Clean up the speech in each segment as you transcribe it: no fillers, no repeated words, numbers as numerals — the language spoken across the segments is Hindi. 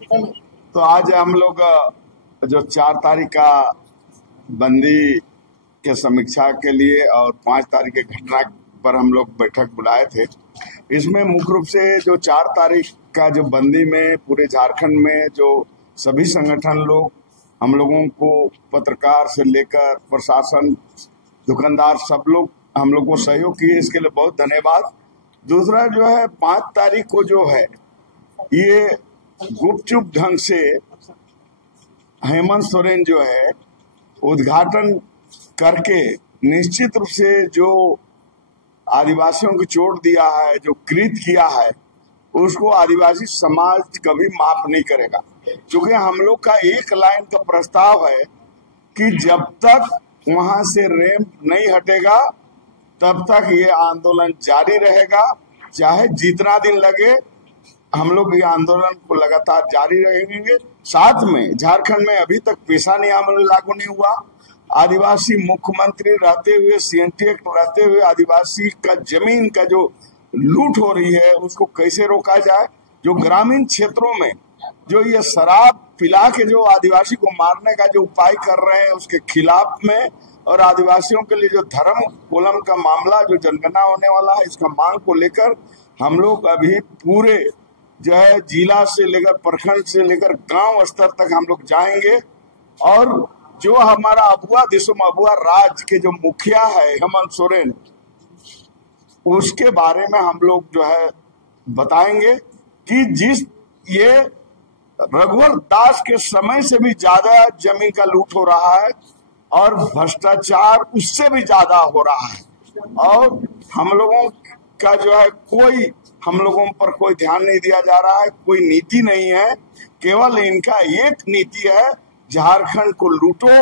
तो आज हम लोग जो 4 तारीख का बंदी के समीक्षा के लिए और 5 तारीख के घटना पर हम लोग बैठक बुलाए थे। इसमें मुख्य रूप से जो 4 तारीख का जो बंदी में पूरे झारखंड में जो सभी संगठन लोग हम लोगों को, पत्रकार से लेकर प्रशासन, दुकानदार, सब लोग हम लोग को सहयोग किए, इसके लिए बहुत धन्यवाद। दूसरा जो है 5 तारीख को जो है ये गुपचुप ढंग से हेमंत सोरेन जो है उद्घाटन करके निश्चित रूप से जो आदिवासियों को चोट दिया है, जो कृत किया है, उसको आदिवासी समाज कभी माफ नहीं करेगा। क्योंकि हम लोग का एक लाइन का प्रस्ताव है कि जब तक वहां से रैंप नहीं हटेगा तब तक ये आंदोलन जारी रहेगा, चाहे जितना दिन लगे। हम लोग ये आंदोलन को लगातार जारी रहेंगे। साथ में झारखंड में अभी तक पेशा नियम लागू नहीं हुआ। आदिवासी मुख्यमंत्री रहते हुए, CNT एक्ट रहते हुए आदिवासी का जमीन का जो लूट हो रही है उसको कैसे रोका जाए। जो ग्रामीण क्षेत्रों में जो ये शराब पिला के जो आदिवासी को मारने का जो उपाय कर रहे हैं उसके खिलाफ में, और आदिवासियों के लिए जो धर्म कोलम का मामला जो जनगणना होने वाला है, इसका मांग को लेकर हम लोग अभी पूरे जो है जिला से लेकर प्रखंड से लेकर गांव स्तर तक हम लोग जाएंगे। और जो हमारा अबुआ दिसुम अबुआ राज के जो मुखिया है हेमंत सोरेन, उसके बारे में हम लोग जो है बताएंगे कि जिस ये रघुवर दास के समय से भी ज्यादा जमीन का लूट हो रहा है और भ्रष्टाचार उससे भी ज्यादा हो रहा है, और हम लोगों का जो है हम लोगों पर कोई ध्यान नहीं दिया जा रहा है, कोई नीति नहीं है। केवल इनका एक नीति है, झारखंड को लूटो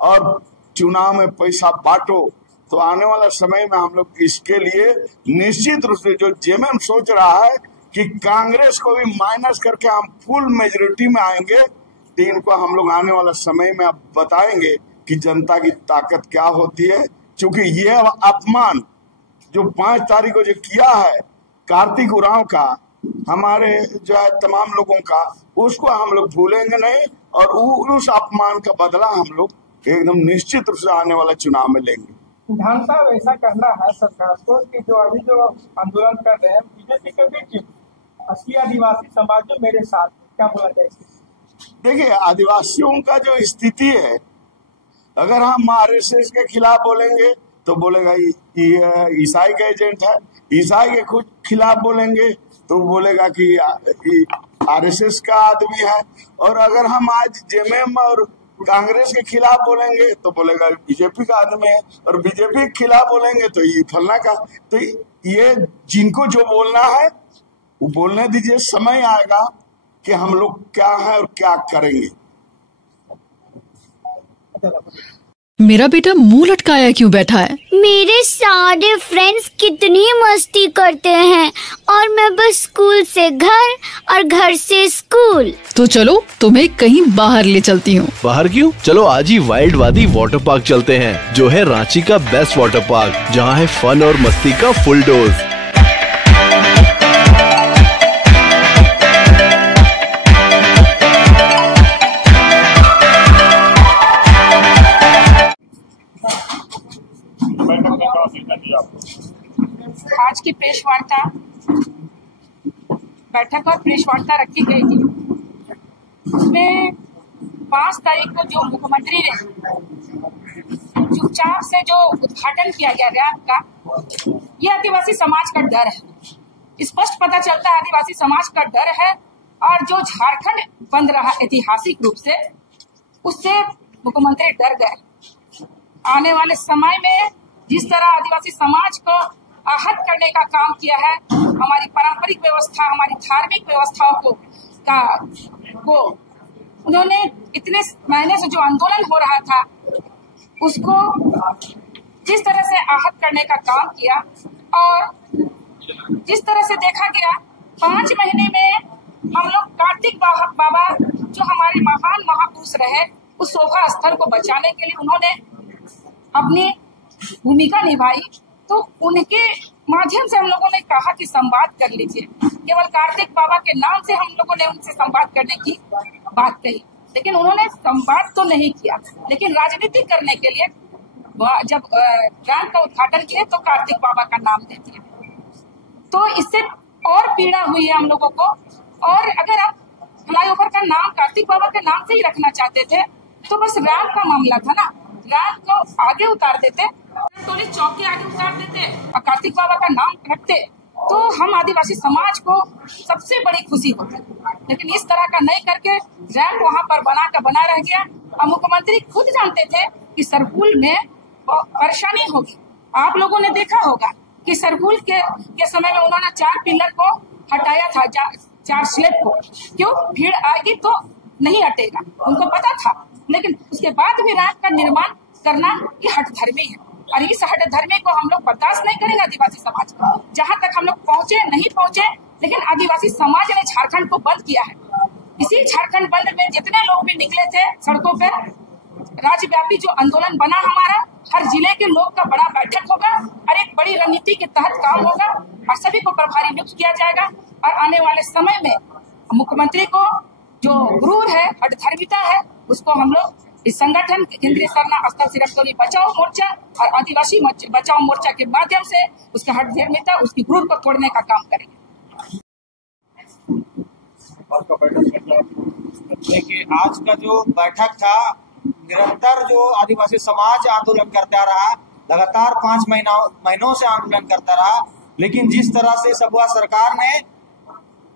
और चुनाव में पैसा बांटो। तो आने वाला समय में हम लोग इसके लिए निश्चित रूप से जो जेएमएम सोच रहा है कि कांग्रेस को भी माइनस करके हम फुल मेजोरिटी में आएंगे, तो इनको हम लोग आने वाला समय में अब बताएंगे कि जनता की ताकत क्या होती है। क्योंकि ये अपमान जो 5 तारीख को जो किया है कार्तिक उरांव का, हमारे जो है तमाम लोगों का, उसको हम लोग भूलेंगे नहीं, और उस अपमान का बदला हम लोग एकदम निश्चित रूप से आने वाला चुनाव में लेंगे। प्रधान साहब, ऐसा करना है सरकार को कि जो अभी जो आंदोलन कर रहे हैं बीजेपी के बीच असली आदिवासी समाज जो मेरे साथ, क्या बोला जाए? देखिए, आदिवासियों का जो स्थिति है, अगर हम RSS के खिलाफ बोलेंगे तो बोलेगा ये ईसाई का एजेंट है, ईसाई के खुद खिलाफ बोलेंगे तो बोलेगा कि RSS का आदमी है, और अगर हम आज जेएमएम और कांग्रेस के खिलाफ बोलेंगे तो बोलेगा बीजेपी का आदमी है, और बीजेपी के खिलाफ बोलेंगे तो ये फलना का। तो ये जिनको जो बोलना है वो बोलने दीजिए, समय आएगा कि हम लोग क्या है और क्या करेंगे। मेरा बेटा मुंह लटकाया क्यों बैठा है? मेरे सारे फ्रेंड्स कितनी मस्ती करते हैं और मैं बस स्कूल से घर और घर से स्कूल। तो चलो तुम्हें कहीं बाहर ले चलती हूँ। बाहर क्यों? चलो आज ही वाइल्ड वादी वाटर पार्क चलते हैं, जो है रांची का बेस्ट वाटर पार्क, जहाँ है फन और मस्ती का फुल डोज। आज की प्रेस वार्ता बैठक और प्रेस वार्ता रखी गई थी। उसमें 5 तारीख को जो मुख्यमंत्री ने चुपचाप से जो उद्घाटन किया गया रैंप का, ये आदिवासी समाज का डर है। स्पष्ट पता चलता है आदिवासी समाज का डर है, और जो झारखंड बंद रहा ऐतिहासिक रूप से, उससे मुख्यमंत्री डर गए। आने वाले समय में जिस तरह आदिवासी समाज को आहत करने का काम किया है, हमारी पारंपरिक व्यवस्था, हमारी धार्मिक व्यवस्थाओं को उन्होंने इतने महीने से जो आंदोलन हो रहा था उसको जिस तरह से आहत करने का काम किया, और जिस तरह से देखा गया 5 महीने में हम लोग कार्तिक बाबा जो हमारे महान महापुरुष रहे, उस शोभा स्थल को बचाने के लिए उन्होंने अपनी भूमिका निभाई। तो उनके माध्यम से हम लोगों ने कहा कि संवाद कर लीजिए। केवल कार्तिक बाबा के नाम से हम लोगों ने उनसे संवाद करने की बात कही, लेकिन उन्होंने संवाद तो नहीं किया। लेकिन राजनीति करने के लिए जब रैंप का उद्घाटन किए तो कार्तिक बाबा का नाम दे दिया, तो इससे और पीड़ा हुई है हम लोगों को। और अगर आप फ्लाईओवर का नाम कार्तिक बाबा के नाम से ही रखना चाहते थे तो बस रैंप का मामला था ना, रैंप को आगे उतार देते, टोली चौक के आगे उतार देते और कार्तिक बाबा का नाम रखते तो हम आदिवासी समाज को सबसे बड़ी खुशी होती। लेकिन इस तरह का नहीं करके रैंप वहाँ पर बना रह गया। और मुख्यमंत्री खुद जानते थे कि सरहुल में परेशानी होगी। आप लोगों ने देखा होगा कि सरहुल के समय में उन्होंने 4 पिलर को हटाया था, 4 स्लेब को। क्यों? भीड़ आएगी तो नहीं हटेगा, उनको पता था। लेकिन उसके बाद भी रैंप का निर्माण करना ये हठधर्मी है और इस हठधर्मी को हम लोग बर्दाश्त नहीं करेंगे। आदिवासी समाज जहाँ तक हम लोग पहुँचे नहीं पहुँचे, लेकिन आदिवासी समाज ने झारखंड को बंद किया है। इसी झारखंड बंद में जितने लोग भी निकले थे सड़कों पर, राज्यव्यापी जो आंदोलन बना हमारा, हर जिले के लोग का बड़ा बैठक होगा और एक बड़ी रणनीति के तहत काम होगा और सभी को प्रभारी नियुक्त किया जाएगा। और आने वाले समय में मुख्यमंत्री को जो गुरूर है, हठधर्मिता है, उसको हम लोग इस संगठन केंद्रीय सरना स्थल सिरमटोली बचाओ मोर्चा और आदिवासी बचाओ मोर्चा के माध्यम से उसका हठधर्मिता, उसकी गुरूर को तोड़ने का काम करेंगे। देखिए, आज का जो बैठक था, निरंतर जो आदिवासी समाज आंदोलन करता रहा, लगातार 5 महीनों से आंदोलन करता रहा, लेकिन जिस तरह से सपा सरकार ने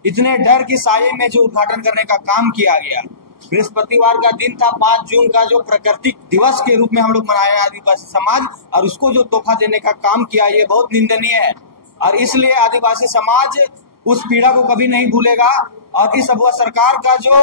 इतने डर की साये में जो उद्घाटन करने का काम किया गया, बृहस्पतिवार का दिन था 5 जून का, जो प्राकृतिक दिवस के रूप में हम लोग मनाए आदिवासी समाज, और उसको जो तोहफा देने का काम किया, ये बहुत निंदनीय है। और इसलिए आदिवासी समाज उस पीड़ा को कभी नहीं भूलेगा और इस सपा सरकार का जो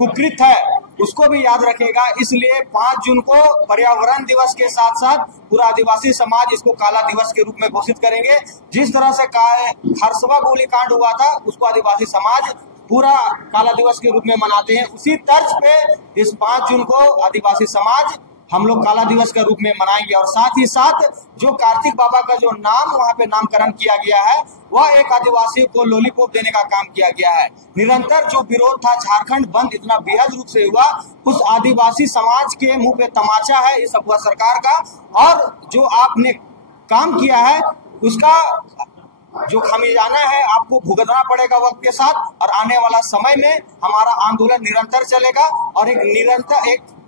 कुकृत है उसको भी याद रखेगा। इसलिए 5 जून को पर्यावरण दिवस के साथ साथ पूरा आदिवासी समाज इसको काला दिवस के रूप में घोषित करेंगे। जिस तरह से खरसवा गोलीकांड हुआ था, उसको आदिवासी समाज पूरा काला दिवस के रूप में मनाते हैं। उसी तर्ज पे इस 5 जून को आदिवासी समाज हम लोग काला दिवस के रूप में मनाएंगे। और साथ ही साथ जो कार्तिक बाबा का जो नाम वहाँ पे नामकरण किया गया है, वह एक आदिवासी को लॉलीपॉप देने का काम किया गया है। निरंतर जो विरोध था, झारखंड बंद इतना बेहद रूप से हुआ, उस आदिवासी समाज के मुंह पे तमाचा है इस सपा सरकार का। और जो आपने काम किया है उसका जो खामियाजा है आपको भुगतना पड़ेगा वक्त के साथ। और आने वाला समय में हमारा आंदोलन निरंतर चलेगा और एक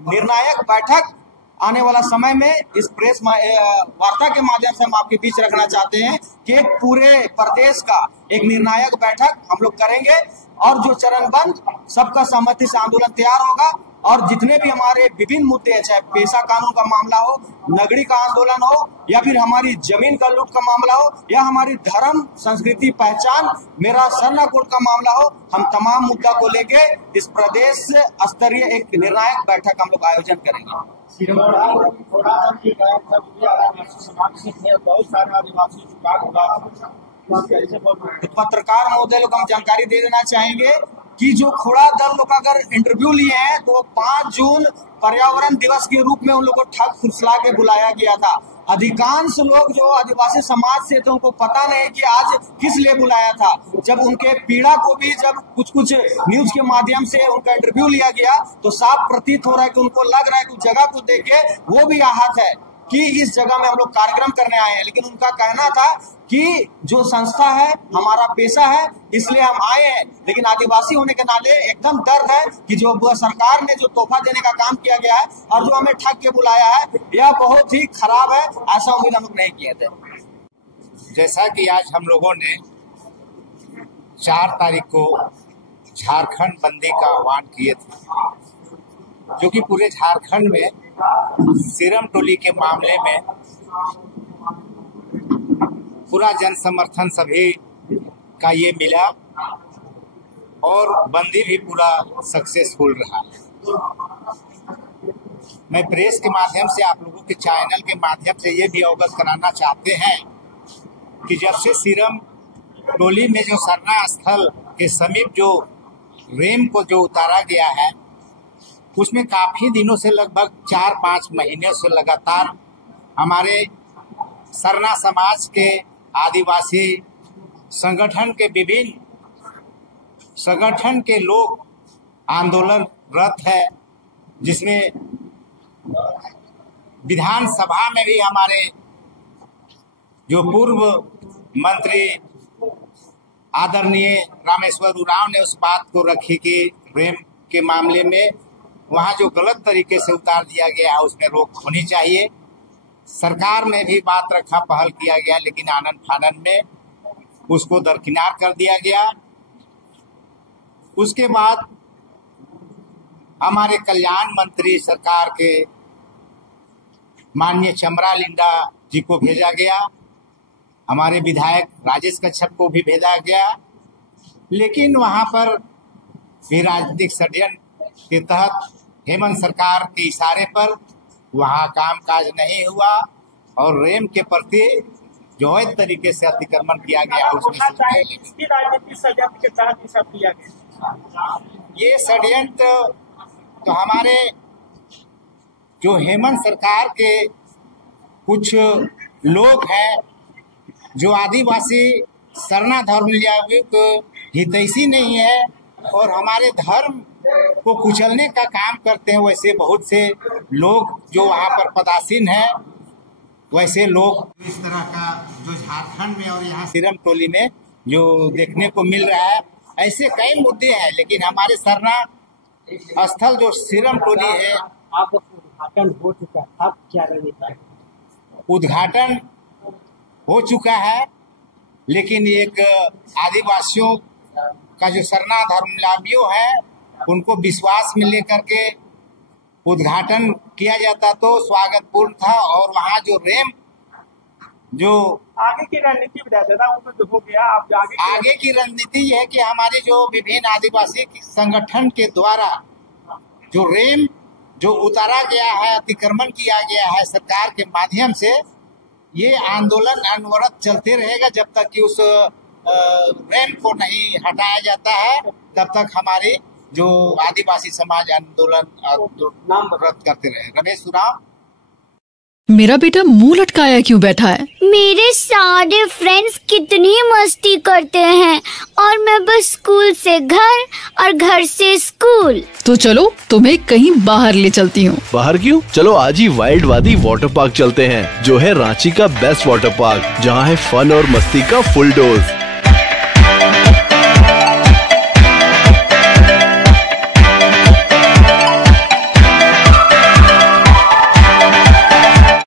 निर्णायक बैठक आने वाला समय में इस प्रेस वार्ता के माध्यम से हम आपके बीच रखना चाहते हैं कि एक पूरे प्रदेश का एक निर्णायक बैठक हम लोग करेंगे और जो चरणबंद सबका सहमति से आंदोलन तैयार होगा। और जितने भी हमारे विभिन्न मुद्दे हैं, चाहे पेशा कानून का मामला हो, नगरी का आंदोलन हो, या फिर हमारी जमीन का लूट का मामला हो, या हमारी धर्म संस्कृति पहचान मेरा सरना कोड का मामला हो, हम तमाम मुद्दा को लेके इस प्रदेश स्तरीय एक निर्णायक बैठक हम लोग आयोजन करेंगे। पत्रकार महोदय लोग हम जानकारी दे देना चाहेंगे कि जो खोड़ा दल लोग अगर इंटरव्यू लिए हैं तो 5 जून पर्यावरण दिवस के रूप में उन लोगों को ठग फुसला के बुलाया गया था। अधिकांश लोग जो आदिवासी समाज से थे उनको पता नहीं कि आज किस लिए बुलाया था। जब उनके पीड़ा को भी जब कुछ न्यूज के माध्यम से उनका इंटरव्यू लिया गया तो साफ प्रतीत हो रहा है कि उनको लग रहा है कि जगह को देख के वो भी आहत है कि इस जगह में हम लोग कार्यक्रम करने आए हैं। लेकिन उनका कहना था कि जो संस्था है हमारा पेशा है, इसलिए हम आए हैं। लेकिन आदिवासी होने के नाते एकदम दर्द है कि जो सरकार ने जो तोहफा देने का काम किया गया है और जो हमें ठग के बुलाया है, यह बहुत ही खराब है। ऐसा उम्मीद हम लोग नहीं किए थे। जैसा कि आज हम लोगों ने 4 तारीख को झारखंड बंदी का आह्वान किए थे, जो कि पूरे झारखंड में सिरम टोली के मामले में पूरा जन समर्थन सभी का ये मिला और बंदी भी पूरा सक्सेसफुल रहा। मैं प्रेस के माध्यम से आप लोगों के चैनल के माध्यम से ये भी अवगत कराना चाहते हैं कि जब से सिरम टोली में जो सरना स्थल के समीप जो रेम को जो उतारा गया है, उसमें काफी दिनों से लगभग 4-5 महीने से लगातार हमारे सरना समाज के आदिवासी संगठन के विभिन्न संगठन के लोग आंदोलनरत है, जिसमें विधानसभा में भी हमारे जो पूर्व मंत्री आदरणीय रामेश्वर उरांव ने उस बात को रखी कि रेम के मामले में वहां जो गलत तरीके से उतार दिया गया है उसमें रोक होनी चाहिए। सरकार में भी बात रखा, पहल किया गया, लेकिन आनन फानन में उसको दरकिनार कर दिया गया। उसके बाद हमारे कल्याण मंत्री सरकार के माननीय चमरा लिंडा जी को भेजा गया, हमारे विधायक राजेश कच्छप को भी भेजा गया, लेकिन वहां पर भी राजनीतिक षड्यंत्र के तहत हेमंत सरकार के इशारे पर वहां कामकाज नहीं हुआ और रेम के प्रति जो है तरीके से अतिक्रमण किया गया उसमें राजनीतिक षड्यंत्र के तहत ये सब किया गया। ये षड्यंत्र तो हमारे जो हेमंत सरकार के कुछ लोग हैं जो आदिवासी सरना धर्मावलंबी को हितैषी नहीं है और हमारे धर्म को कुचलने का काम करते हैं, वैसे बहुत से लोग जो वहाँ पर पदासीन हैं, वैसे लोग इस तरह का जो झारखंड में और यहाँ सिरम टोली में जो देखने को मिल रहा है, ऐसे कई मुद्दे हैं। लेकिन हमारे सरना स्थल जो सिरम टोली है, आप उद्घाटन हो चुका है, अब क्या रणनीति है? उद्घाटन हो चुका है, लेकिन एक आदिवासियों का जो सरना धर्मावलंबियों है उनको विश्वास में लेकर के उद्घाटन किया जाता तो स्वागतपूर्ण था। और वहाँ जो रेम जो आगे की रणनीति बता देना, वो तो हो गया। आप आगे की रणनीति यह है कि हमारे जो विभिन्न आदिवासी संगठन के द्वारा जो रेम जो उतारा गया है, अतिक्रमण किया गया है सरकार के माध्यम से, ये आंदोलन अनवरत चलते रहेगा जब तक कि उस रेम को नहीं हटाया जाता है, तब तक हमारे जो आदिवासी समाज आंदोलन रद्द करते रहे। रमेश उरांव। मेरा बेटा मुंह लटकाया क्यों बैठा है? मेरे सारे फ्रेंड्स कितनी मस्ती करते हैं और मैं बस स्कूल से घर और घर से स्कूल। तो चलो तुम्हें कहीं बाहर ले चलती हूँ। बाहर क्यों? चलो आज ही वाइल्ड वादी वाटर पार्क चलते हैं, जो है रांची का बेस्ट वाटर पार्क, जहाँ है फन और मस्ती का फुल डोज।